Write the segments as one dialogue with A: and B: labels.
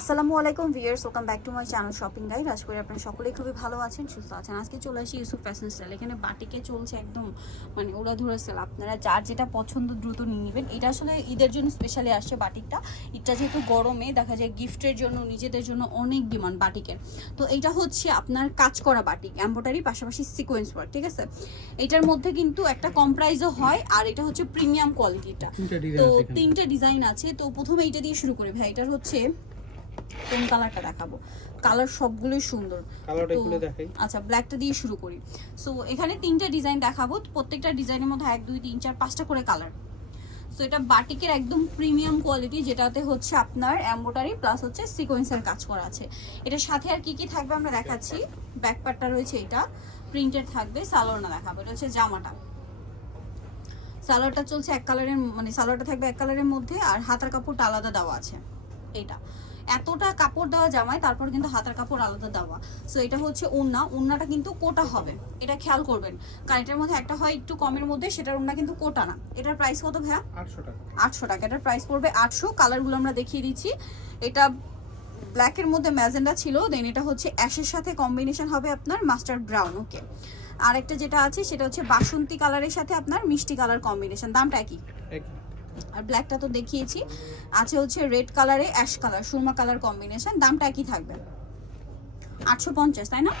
A: আসসালামু আলাইকুম viewers welcome back to my channel shopping guide. আশা করি আপনারা সকলেই খুবই ভালো আছেন সুস্থ আছেন। আজকে চলে আসি ইউসুফ ফ্যাশন স্টাইল এখানে বাটিকে চলছে একদম মানে ওরা ধরে সেল। আপনারা যার যেটা পছন্দ দ্রুত নিয়ে নেবেন। এটা আসলে ঈদের জন্য স্পেশালি আসছে বাটিকটা। ঈদটা যেহেতু গরমে দেখা যায় গিফটের জন্য নিজেদের জন্য অনেক ডিমান্ড বাটিকের। তো এটা হচ্ছে আপনার কাজ করা বাটিক এম্ব্রয়ডারি পাশাপাশি সিকোয়েন্স ওয়ার্ক ঠিক আছে? এটার মধ্যে কিন্তু একটা কম প্রাইসও হয় আর এটা হচ্ছে প্রিমিয়াম কোয়ালিটিটা তো তিনটা ডিজাইন আছে। তো প্রথমে এইটা দিয়ে শুরু করি ভাই। এটার হচ্ছে কোন কালারটা দেখাবো? কালার সবগুলোই সুন্দর। আচ্ছা ব্ল্যাকটা দিয়ে শুরু করি। সো এখানে তিনটা ডিজাইন দেখাবো। প্রত্যেকটা ডিজাইনের মধ্যে এক দুই তিন চার পাঁচটা করে কালার সো এটা বাটিকের একদম প্রিমিয়াম কোয়ালিটি যেটাতে হচ্ছে আপনার এম্বোটারি প্লাস হচ্ছে সিকোয়েন্সের কাজ করা আছে। এটার সাথে আর কি কি থাকবে আমরা দেখাচ্ছি? ব্যাক পার্টটা রয়েছে এটা। প্রিন্টেড থাকবে সালোয়ারটা দেখাবো। এটা হচ্ছে জামাটা। সালোয়ারটা চলছে এক কালারের মানে সালোয়ারটা থাকবে এক কালারের মধ্যে আর হাতার কাপড়টা আলাদা দেওয়া আছে। এইটা। এতটা কাপড় দেওয়া জামায় তারপর কিন্তু হাতার কাপড় আলাদা দেওয়া। সো এটা হচ্ছে ওড়না। ওড়নাটা কিন্তু কোটা হবে। এটা খেয়াল করবেন। কারণ এটার মধ্যে একটা হয় একটু কমের মধ্যে সেটার ওড়না কিন্তু কোটা না। এটার প্রাইস কত ভাইয়া?
B: আটশো টাকা।
A: আটশো টাকা। এটার প্রাইস পড়বে আটশো। কালারগুলো আমরা দেখিয়ে দিচ্ছি। এটা ব্ল্যাকের মধ্যে ম্যাজেন্ডা ছিল। দেন এটা হচ্ছে অ্যাশের সাথে কম্বিনেশন হবে আপনার মাস্টার ব্রাউন। ওকে আরেকটা যেটা আছে সেটা হচ্ছে বাসন্তী কালারের সাথে আপনার মিষ্টি কালার কম্বিনেশন দামটা একই। আর ব্ল্যাকটা তো দেখিয়েছি। আছে হচ্ছে রেড কালারে অ্যাশ কালার সুরমা কালার কম্বিনেশন দামটা একই থাকবে। আটশো পঞ্চাশ তাই না?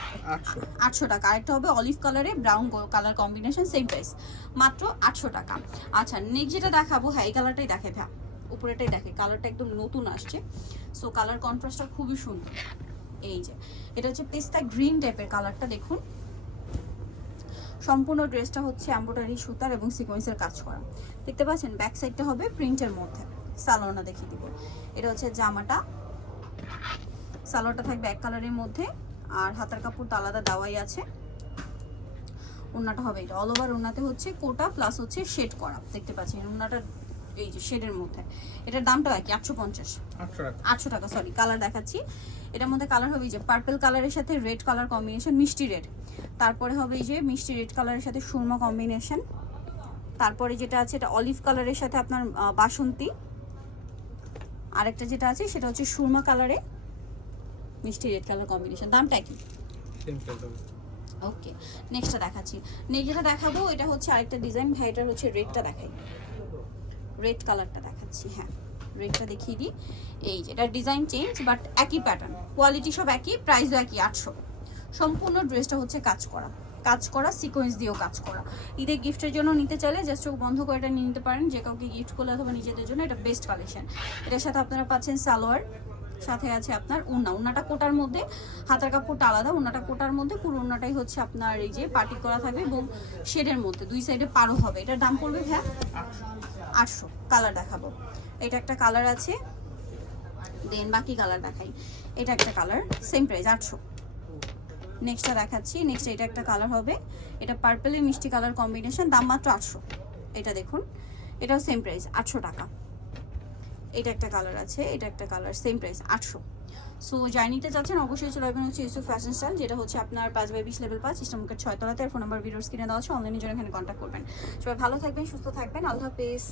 B: আটশো।
A: টাকা। আরেকটা হবে অলিভ কালারে brown colour combination same price মাত্র আটশো টাকা। আচ্ছা নেক্সট যেটা দেখাবো হ্যাঁ এই কালারটাই দেখে ভ্যা। উপরেটাই দেখে কালারটা একদম নতুন আসছে। সো কালার কন্ট্রাস্টটা খুবই সুন্দর। এই যে এটা হচ্ছে পেস্তা গ্রিন টাইপের কালারটা দেখুন। সম্পূর্ণ ড্রেসটা হচ্ছে অ্যাম্বোডারি সুতার এবং সিকোয়েন্সের কাজ করা। দেখতে পাচ্ছেন ব্যাক সাইডটা হবে প্রিন্টের মধ্যে। সালোয়ারটা দেখিয়ে দিব। এটা হচ্ছে জামাটা। সালোয়ারটা থাকবে এক কালারের মধ্যে। আর হাতার কাপড় তো আলাদা দেওয়াই আছে। ওড়নাটা হবে এটা। অল ওভার ওড়নাতে হচ্ছে কোটা প্লাস হচ্ছে শেড করা। দেখতে পাচ্ছেন, ওড়নাটা এই যে শেডের মধ্যে। এটার দামটা কি আটশো পঞ্চাশ।
B: আটশো টাকা।
A: সরি কালার দেখাচ্ছি। এটার মধ্যে কালার হবে যে পার্পল কালারের সাথে রেড কালার কম্বিনেশন মিষ্টি রেড তারপরে হবে এই যে মিষ্টি রেড কালারের সাথে সুরমা কম্বিনেশন তারপরে যেটা আছে এটা অলিভ কালারের সাথে আপনার বাসন্তী। আরেকটা যেটা আছে সেটা হচ্ছে সুরমা কালারে মিষ্টি রেড কালার কম্বিনেশন দামটা কি? ওকে নেক্সটটা দেখাচ্ছি। নেক্সট যেটা দেখাবো এটা হচ্ছে আরেকটা ডিজাইন ভাই এটার হচ্ছে রেডটা দেখাই। রেড কালারটা দেখাচ্ছি হ্যাঁ। রেডটা দেখিয়ে দিই। এই যে, এটা ডিজাইন চেঞ্জ বাট একই প্যাটার্ন কোয়ালিটি সব একই প্রাইসও একই, আটশো। সম্পূর্ণ ড্রেসটা হচ্ছে কাজ করা। কাজ করা সিকোয়েন্স দিয়েও কাজ করা। ঈদের গিফটের জন্য নিতে চাইলে জাস্ট চোখ বন্ধ করে এটা নিয়ে নিতে পারেন। যে কাউকে গিফট করলে অথবা নিজেদের জন্য এটা বেস্ট কালেকশন এটার সাথে আপনারা পাচ্ছেন সালোয়ার। সাথে আছে আপনার উন্না। উন্নাটা কোটার মধ্যে, হাতার কাপড়টা আলাদা, উন্নাটা কোটার মধ্যে, পুরো উন্নাটাই হচ্ছে আপনার এই যে পার্টি করা থাকবে এবং শেডের মধ্যে, দুই সাইডে পারো হবে। এটার দাম পড়বে হ্যাঁ
B: আটশো।
A: কালার দেখাবো। এটা একটা কালার আছে। দেন বাকি কালার দেখাই। এটা একটা কালার সেম প্রাইস আটশো। নেক্সটটা দেখাচ্ছি। নেক্সট এটা একটা কালার হবে। এটা পার্পেলের মিষ্টি কালার কম্বিনেশন দাম মাত্র আটশো। এটা দেখুন। এটাও সেম প্রাইস আটশো টাকা। এটা একটা কালার আছে, এটা একটা কালার সেম প্রাইস আটশো। সো যাই নিতে অবশ্যই চলে আসবেন হচ্ছে ইউসুফ ফ্যাশন স্টাইল যেটা হচ্ছে আপনার পাঁচ বাই বিশ লেভেল পাঁচ ইস্টামুখের ছয়তলাতে আর ফোন নাম্বার ভিডিওর স্ক্রিনে দেওয়া আছে অনলাইনে জন্য এখানে কন্ট্যাক্ট করবেন। সবাই ভালো থাকবেন, সুস্থ থাকবেন, আল্লাহ হাফেজ।